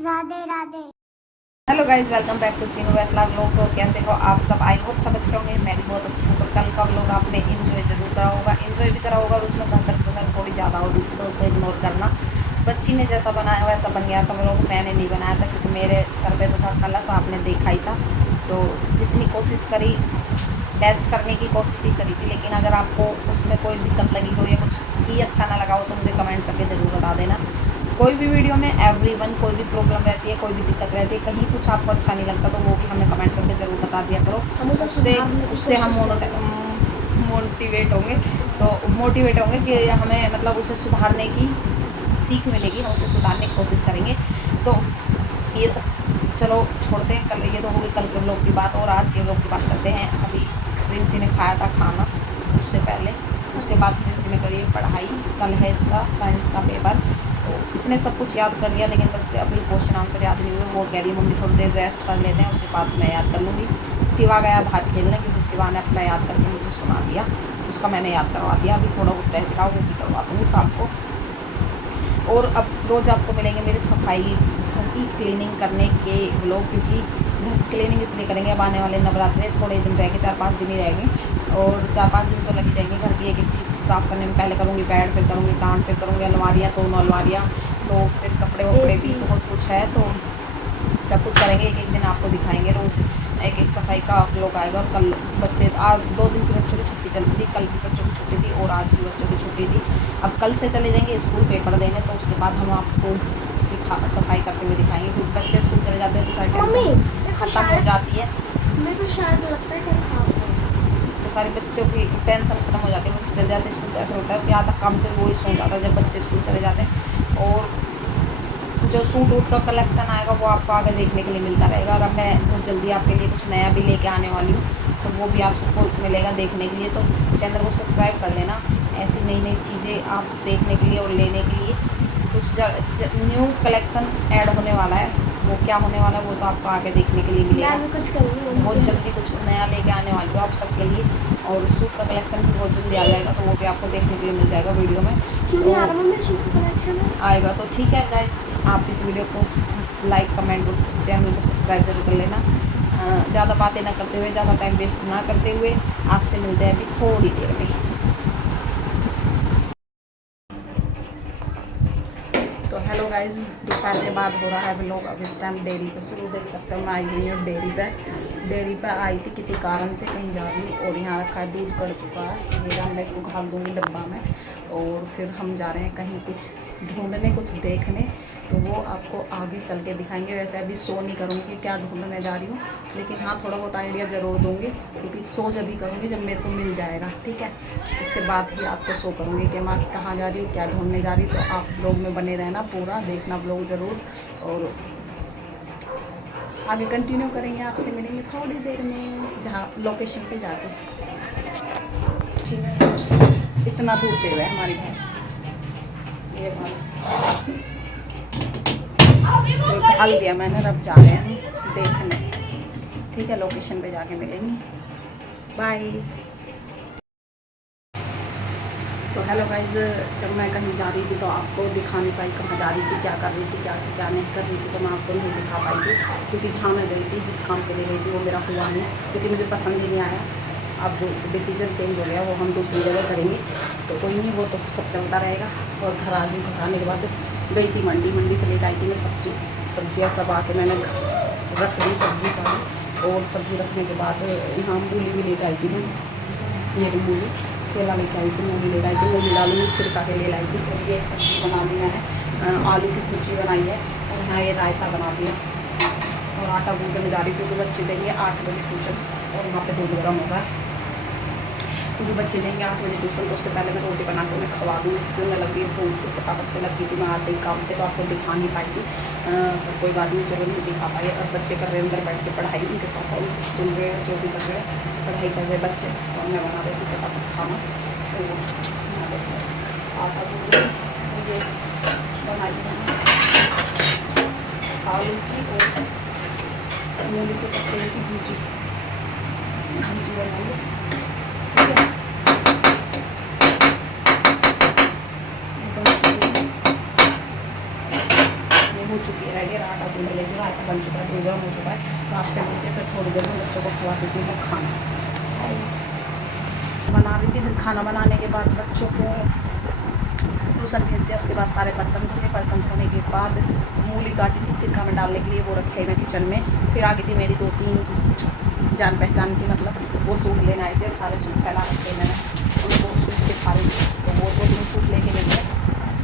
Radhe Radhe. Hello guys, welcome back to Chinu Vaisla vlogs. और कैसे हो आप सब? आई होप सब अच्छे होंगे। मैं भी बहुत अच्छी हूँ। तो कल का व्लॉग आपने इन्जॉय जरूर करा होगा, इन्जॉय भी करा होगा और उसमें घसट घसट थोड़ी ज़्यादा होगी तो उसको इग्नोर करना। बच्ची ने जैसा बनाया वैसा बन गया था व्लॉग। मैंने नहीं बनाया था क्योंकि मेरे सर पे तो था कलश, आपने देखा ही था। तो जितनी कोशिश करी, बेस्ट करने की कोशिश ही करी थी। लेकिन अगर आपको उसमें कोई दिक्कत लगी हो या कुछ ही अच्छा ना लगा हो तो मुझे कमेंट करके ज़रूर बता देना। कोई भी वीडियो में एवरीवन कोई भी प्रॉब्लम रहती है, कोई भी दिक्कत रहती है, कहीं कुछ आपको अच्छा नहीं लगता तो वो भी हमें कमेंट करके ज़रूर बता दिया करो। उससे हम मोटिवेट होंगे कि हमें मतलब उसे सुधारने की सीख मिलेगी, हम उसे सुधारने की कोशिश करेंगे। तो ये सब चलो छोड़ते हैं, कल ये तो होगी कल के व्लॉग की बात। और आज के व्लॉग की बात करते हैं। अभी प्रिंसी ने खाया था खाना उससे पहले, उसके बाद प्रिंसी ने करी पढ़ाई। कल है इसका साइंस का पेपर। तो इसने सब कुछ याद कर लिया लेकिन बस अभी क्वेश्चन आंसर याद नहीं हुए। वो कह रही है मम्मी थोड़ी देर रेस्ट कर लेते हैं, उसके बाद मैं याद कर लूँगी। शिवा गया बाहर खेलने क्योंकि शिवा ने अपना याद करके मुझे सुना दिया, उसका मैंने याद करवा दिया। अभी थोड़ा बहुत रह गया वो भी करवा दूँगी शाम को। और अब रोज़ आपको मिलेंगे मेरे सफाई घर की क्लीनिंग करने के व्लॉग, क्योंकि घर की क्लीनिंग इसलिए करेंगे अब आने वाले नवरात्रे थोड़े दिन रह गए, 4-5 दिन ही रह गए और 4-5 दिन तो लग जाएंगे घर की एक एक चीज़ साफ़ करने में। पहले करूँगी बेड, फिर करूँगी टांट, फिर करूँगी अलमारियाँ, दोनों अलमारियाँ, तो फिर कपड़े वपड़े भी बहुत कुछ है। तो सब कुछ करेंगे, एक एक दिन आपको दिखाएंगे। रोज़ एक एक सफाई का व्लॉग आएगा। और कल बच्चे आज 2 दिन की बच्चों की छुट्टी चलती थी, कल भी बच्चों की छुट्टी थी और आज भी बच्चों की छुट्टी थी। अब कल से चले जाएंगे स्कूल पेपर देने, तो उसके बाद हम आपको सफाई करते हुए दिखाएंगे। क्योंकि बच्चे स्कूल चले जाते हैं तो सारी टेंशन खत्म हो जाती है। मेरे को शायद लगता है कि तो सारे बच्चों की टेंशन खत्म हो जाती है। बच्चे चले जाते हैं स्कूल तो ऐसा होता है कि आधा काम तो वही सो जाता है जब बच्चे स्कूल चले जाते हैं। और जो सूट वूट का कलेक्शन आएगा वो आपको आगे देखने के लिए मिलता रहेगा। और अब मैं बहुत जल्दी आपके लिए कुछ नया भी लेके आने वाली हूँ, तो वो भी आप सबको मिलेगा देखने के लिए। तो चैनल को सब्सक्राइब कर लेना, ऐसी नई नई चीज़ें आप देखने के लिए और लेने के लिए। कुछ न्यू कलेक्शन ऐड होने वाला है, वो क्या होने वाला है वो तो आपको आगे देखने के लिए मिलेगा। कुछ करूँगी बहुत जल्दी कुछ नया लेके आने वाली हूँ आप सबके लिए। और सूट का कलेक्शन भी बहुत जल्दी आ जाएगा, तो वो भी आपको देखने के लिए मिल जाएगा वीडियो में। क्यों नहीं आ रहा मम्मी सूट का कलेक्शन आएगा तो ठीक है गाइस, आप इस वीडियो को लाइक कमेंट और चैनल को सब्सक्राइब जरूर कर लेना। ज़्यादा बातें ना करते हुए, ज़्यादा टाइम वेस्ट ना करते हुए आपसे मिलते हैं अभी थोड़ी देर में। तो हेलो गाइस, दोपहर के बाद हो रहा है व्लॉग। अब इस टाइम डेयरी पे शुरू देख सकते हो। मैं आई हुई हूँ डेयरी पे आई थी किसी कारण से, कहीं जा रही हूँ। और यहाँ रखा है दूध कड़ चुका है मेरा, मैं इसको घाल दूँगी डब्बा में। और फिर हम जा रहे हैं कहीं कुछ ढूंढने, कुछ देखने, तो वो आपको आगे चल के दिखाएंगे। वैसे अभी शो नहीं करूँगी क्या ढूंढने जा रही हूँ, लेकिन हाँ थोड़ा बहुत आइडिया ज़रूर दूँगी क्योंकि शो जब भी करूँगी जब मेरे को मिल जाएगा, ठीक है। उसके बाद ही आपको शो करूँगी कि मैं कहाँ जा रही हूँ, क्या ढूंढने जा रही हूँ। तो आप ब्लॉग में बने रहना, पूरा देखना ब्लॉग ज़रूर। और आगे कंटिन्यू करेंगे, आपसे मिलेंगे थोड़ी देर में जहाँ लोकेशन पे जाके। इतना दूर पे है हमारी भैंस, ये तो डाल दिया मैंने। अब जा रहे हैं देखने, ठीक है। लोकेशन पे जाके मिलेंगे, बाय। तो हेलो गाइज, जब मैं कहीं जा रही थी तो आपको दिखा नहीं पाई कहाँ जा रही थी, क्या कर रही थी, क्या नहीं कर रही थी, तो मैं आपको नहीं दिखा पाई थी क्योंकि जहाँ मैं गई थी, जिस काम के लिए गई थी वो मेरा हुआ नहीं, क्योंकि मुझे पसंद ही नहीं आया। अब डिसीज़न चेंज हो गया, वो हम दूसरी जगह करेंगे। तो कोई नहीं, वो तो सब चलता रहेगा। और घर आ गई, घर आने के बाद गई थी मंडी से लेकर आई थी मैं सब्जियाँ सब आके मैंने रख दी सब्जी सारी। और सब्जी रखने के बाद यहाँ मूली भी लेकर आई थी मैं, ये मूली केला लेकर आई थी, मूली लेकर आई थी, मूली डालूंगी सिरका के लिए लाई थी। और ये सब्ज़ी बना दी मैंने, आलू की भुर्जी बनाई है और यहाँ ये रायता बना दिया। और आटा गूंदने में जा रही क्योंकि बच्चे जाएंगे 8 बजे ट्यूशन, और वहाँ पे दूध गर्म होगा क्योंकि बच्चे जाएंगे 8 बजे ट्यूशन। तो उससे पहले मैं रोटी बना के मैं खवा दूँगी क्योंकि मैं लगी भूख तो फटाफट से लगी थी। मैं आते ही काम पे तो आपको दिखा नहीं पाई थी, पर कोई बात नहीं, चलो नहीं दिखा पाई। और बच्चे कर रहे अंदर बैठ के पढ़ाई, उनके पापा उनसे सुन रहे हैं, जो भी कर रहे हैं पढ़ाई कर रहे बच्चे। और मैं बना देती फटाफट खाना। तो आटा गूंद ये बनाई मैंने आलू की और मूली के पत्ते की भुर्जी बनाइए, ठीक है। ये हो चुकी है रेडी, आटा गूंद लेती हूँ, आटा बन चुका है, दूध गर्म हो चुका है। तो आपसे मिलते हैं फिर थोड़ी देर में, बच्चों को खिला देती हूँ खाना। बना रही थी, फिर खाना बनाने के बाद बच्चों को ट्यूशन भेज दिया, उसके बाद सारे बर्तन धोए, बर्तन धोने के बाद मूली काटी थी सिरका में डालने के लिए, वो रखे मैं किचन में। फिर आ गई थी मेरी 2-3 जान पहचान की, मतलब वो सूट लेने आए थे, सारे सूट फैला रखे मैंने उनको, सूट दिखा रही थी, तो वो 2-3 सूट लेके ले गए,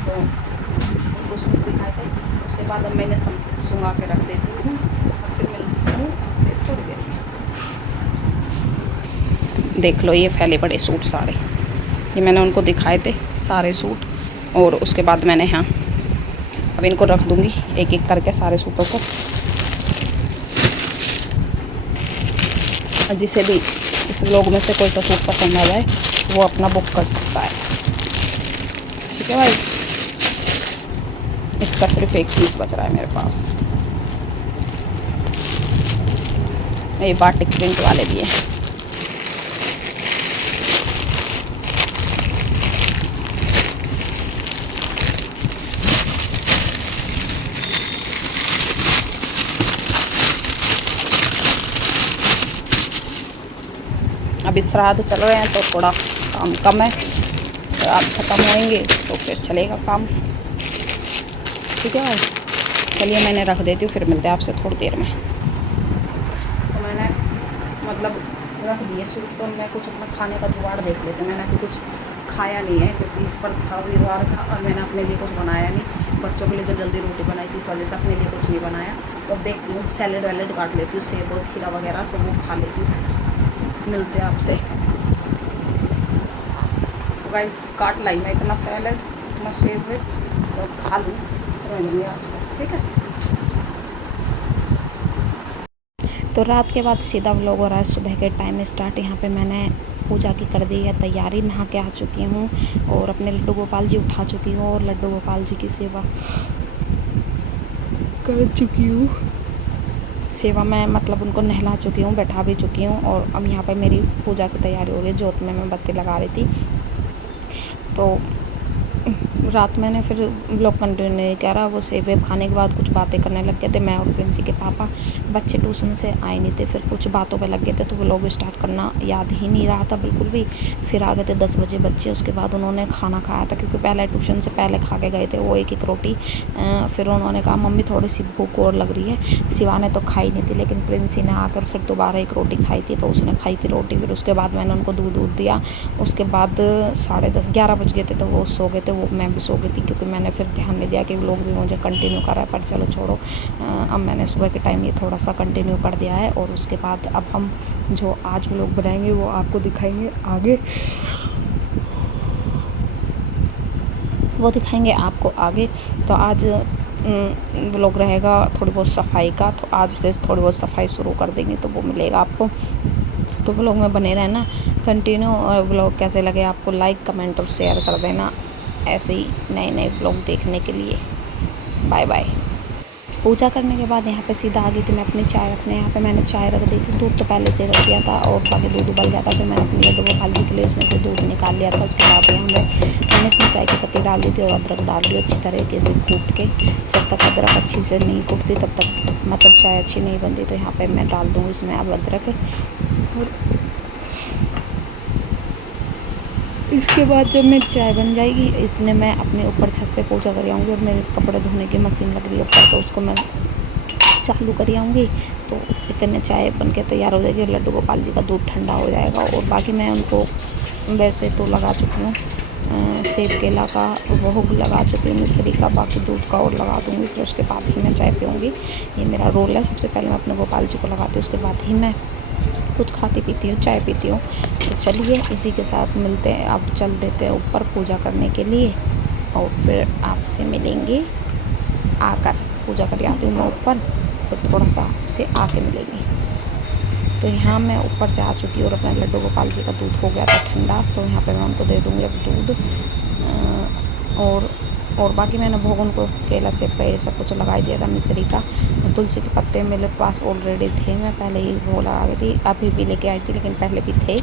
तो उनको सूट दिखाए थे। उसके बाद अब मैंने सब सुंगा के रख देती हूँ, और फिर मिलती हूँ से थोड़ी देर में। देख लो ये फैले पड़े सूट सारे, ये मैंने उनको दिखाए थे सारे सूट, और उसके बाद मैंने यहाँ अब इनको रख दूँगी एक एक करके सारे सूटों को। जिसे भी इस व्लॉग में से कोई सा सूट पसंद आ जाए वो अपना बुक कर सकता है, ठीक है भाई। इसका सिर्फ एक पीस बच रहा है मेरे पास, ये बाटिक प्रिंट वाले भी हैं। अभी श्राद्ध चल रहे हैं तो थोड़ा काम कम है, श्राद्ध ख़त्म होएंगे तो फिर चलेगा काम, ठीक है भाई। चलिए मैंने रख देती हूँ, फिर मिलते हैं आपसे थोड़ी देर में। तो मैंने मतलब रख दिए सूट, तो मैं कुछ अपना खाने का जुगाड़ देख लेती हूँ। मैंने अभी कुछ खाया नहीं है क्योंकि पर था वीरवार था, और मैंने अपने लिए कुछ बनाया नहीं, बच्चों के लिए जो जल्दी रोटी बनाई थी इस वजह से अपने लिए कुछ नहीं बनाया। तो अब देखती हूँ सैलेड वैलेड काट लेती हूँ, सेब और खीरा वगैरह, तो वो खा लेती हूँ, मिलते हैं आपसे। तो गाइस काट लाई मैं इतना सैलेड, इतना सेब है, तो खा लूँ, तो मिलेंगे आपसे, ठीक है। तो रात के बाद सीधा व्लॉग हो रहा है सुबह के टाइम स्टार्ट। यहाँ पे मैंने पूजा की कर दी है तैयारी, नहा के आ चुकी हूँ और अपने लड्डू गोपाल जी उठा चुकी हूँ और लड्डू गोपाल जी की सेवा कर चुकी हूँ। सेवा में मतलब उनको नहला चुकी हूँ, बैठा भी चुकी हूँ, और अब यहाँ पे मेरी पूजा की तैयारी हो रही है। जोत में मैं बत्ती लगा रही थी, तो रात मैंने फिर व्लॉग कंटिन्यू नहीं करा। वो सेब वेब खाने के बाद कुछ बातें करने लग गए थे, मैं और प्रिंसी के पापा। बच्चे ट्यूशन से आए नहीं थे, फिर कुछ बातों पे लग गए थे, तो व्लॉग स्टार्ट करना याद ही नहीं रहा था बिल्कुल भी। फिर आ गए थे 10 बजे बच्चे, उसके बाद उन्होंने खाना खाया था, क्योंकि पहले ट्यूशन से पहले खा के गए थे वो एक रोटी। फिर उन्होंने कहा मम्मी थोड़ी सी भूख और लग रही है। शिवा ने तो खाई नहीं थी, लेकिन प्रिंसी ने आकर फिर दोबारा एक रोटी खाई थी, तो उसने खाई थी रोटी। फिर उसके बाद मैंने उनको दूध दिया। उसके बाद 10:30-11 बज गए थे, तो वो सो गए थे, वो मैं भी सो गई थी, क्योंकि मैंने फिर ध्यान नहीं दिया कि व्लॉग भी मुझे कंटिन्यू करा है। पर चलो छोड़ो, अब मैंने सुबह के टाइम ये थोड़ा सा कंटिन्यू कर दिया है। और उसके बाद अब हम जो आज व्लॉग बनाएंगे वो आपको दिखाएंगे आगे, वो दिखाएंगे आपको आगे। तो आज व्लॉग रहेगा थोड़ी बहुत सफाई का, तो आज से थोड़ी बहुत सफाई शुरू कर देंगे, तो वो मिलेगा आपको। तो व्लॉग में बने रहना कंटिन्यू, और व्लॉग कैसे लगे आपको लाइक कमेंट और शेयर कर देना, ऐसे ही नए नए ब्लॉग देखने के लिए। Bye bye. पूजा करने के बाद यहाँ पे सीधा आ गई थी मैं अपनी चाय रखने। यहाँ पे मैंने चाय रख दी थी, दूध तो पहले से रख दिया था और बाकी दूध उबल गया था। फिर मैंने अपने लड्डू गोपाल जी के लिए उसमें से दूध निकाल लिया था। उसके बाद यहाँ मैंने इसमें चाय की पत्ती डाल दी थी और अदरक डाल दी अच्छी तरीके से कूट के। जब तक अदरक अच्छी से नहीं कूटती तब तक मतलब चाय अच्छी नहीं बनती। तो यहाँ पर मैं डाल दूँगी इसमें अब अदरक। इसके बाद जब मेरी चाय बन जाएगी, इसलिए मैं अपने ऊपर छत पे पूजा कर आऊँगी, और मेरे कपड़े धोने की मशीन लग रही है ऊपर, तो उसको मैं चालू कर आऊँगी। तो इतने चाय बन के तैयार हो जाएगी, लड्डू गोपाल जी का दूध ठंडा हो जाएगा। और बाकी मैं उनको वैसे तो लगा चुकी हूँ, सेब केला का भोग लगा चुकी हूँ, मिश्री का, बाकी दूध का और लगा दूँगी। फिर उसके बाद ही मैं चाय पीऊँगी। ये मेरा रोल है, सबसे पहले मैं अपने गोपाल जी को लगाती हूँ, उसके बाद ही मैं कुछ खाती पीती हूँ, चाय पीती हूँ। तो चलिए इसी के साथ मिलते हैं, अब चल देते हैं ऊपर पूजा करने के लिए, और फिर आपसे मिलेंगे आकर। पूजा कर आती हूँ मैं ऊपर, तो थोड़ा सा आपसे आके मिलेंगे। तो यहाँ मैं ऊपर से आ चुकी हूँ और अपने लड्डू गोपाल जी का दूध हो गया था ठंडा, तो यहाँ पे मैं उनको दे दूँगी अब दूध। और बाकी मैंने भोग उनको केला सेब का ये सब कुछ लगा ही दिया था, मिश्री का। तुलसी के पत्ते मेरे पास ऑलरेडी थे, मैं पहले ही भोग लगा गई थी, अभी भी लेके आई थी, लेकिन पहले भी थे।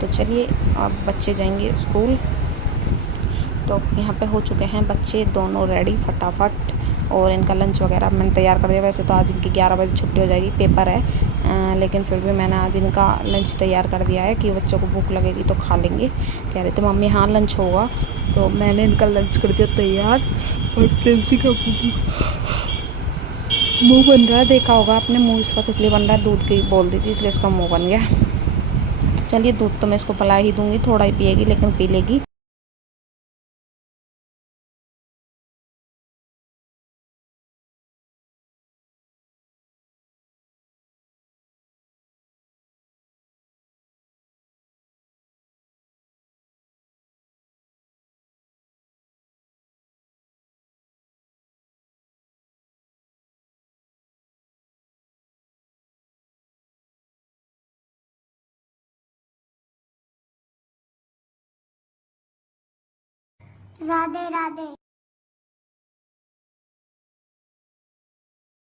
तो चलिए अब बच्चे जाएंगे स्कूल। तो यहाँ पे हो चुके हैं बच्चे दोनों रेडी फटाफट, और इनका लंच वगैरह मैंने तैयार कर दिया। वैसे तो आज इनकी 11 बजे छुट्टी हो जाएगी, पेपर है, लेकिन फिर भी मैंने आज इनका लंच तैयार कर दिया है कि बच्चों को भूख लगेगी तो खा लेंगे। कह रहे थे मम्मी हाँ लंच होगा, तो मैंने इनका लंच कर दिया तैयार। और प्रिंसी का मुँह बन रहा है, देखा होगा आपने मुँह इसका किस लिए बन रहा है, दूध की बोल दी थी इसलिए इसका मुँह बन गया। तो चलिए दूध तो मैं इसको पिला ही दूँगी, थोड़ा ही पिएगी लेकिन पी लेगी। राधे राधे।